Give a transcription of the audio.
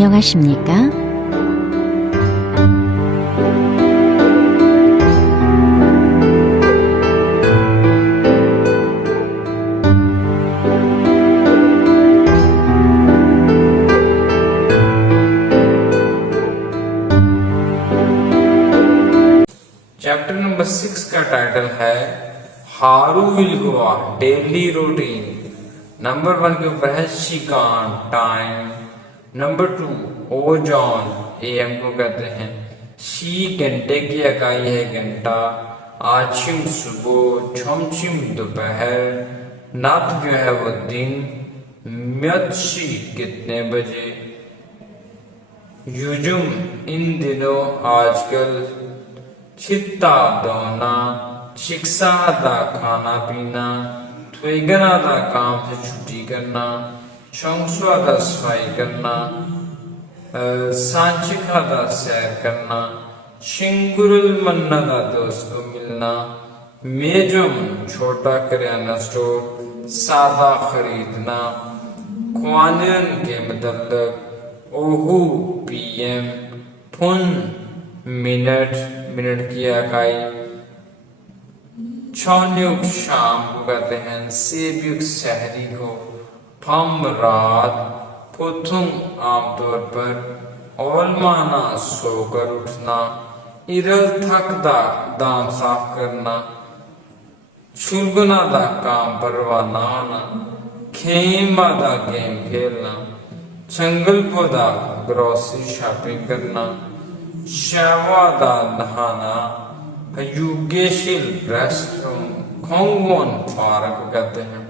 안녕하십니까? Chapter number 6 का title है हारू will go daily routine. Number 1 के ऊपर है शिकान टाइम। नंबर 2 ओजॉन एएम को कहते हैं। शी घंटे की इकाई है घंटा। आचिम सुबह, छमचिम दोपहर, नाथ जो है वो दिन, म्यत्शी कितने बजे, युजुम इन दिनों आजकल, चित्ता दौना, शिक्षा दा खाना पीना, थ्वेगना दा काम से छुट्टी करना, शंसुआ दा सफाई करना, सांचिका दा सैर करना, शिंगुरुल मन्ना दा दोस्त को मिलना, मेजम छोटा किराना स्टोर, सादा खरीदना, ख्वानियन के मतलब, ओहू पीएम, फुन मिनट की इकाई, छौन्युक शाम को कहते हैं, सेब्युक शहरी को, फम रात, पुथुंग आमतौर पर, ओलमाना सोकर उठना, इरल थकदा दांत साफ करना, छुलगुना दा काम परवाना होना, खेमा दा गेम खेलना, चंगलपो दा ग्रोसरी शॉपिंग करना, शावा दा नहाना, युगेशिल रेस्टरूम, खोंगवन पार्क कहते हैं,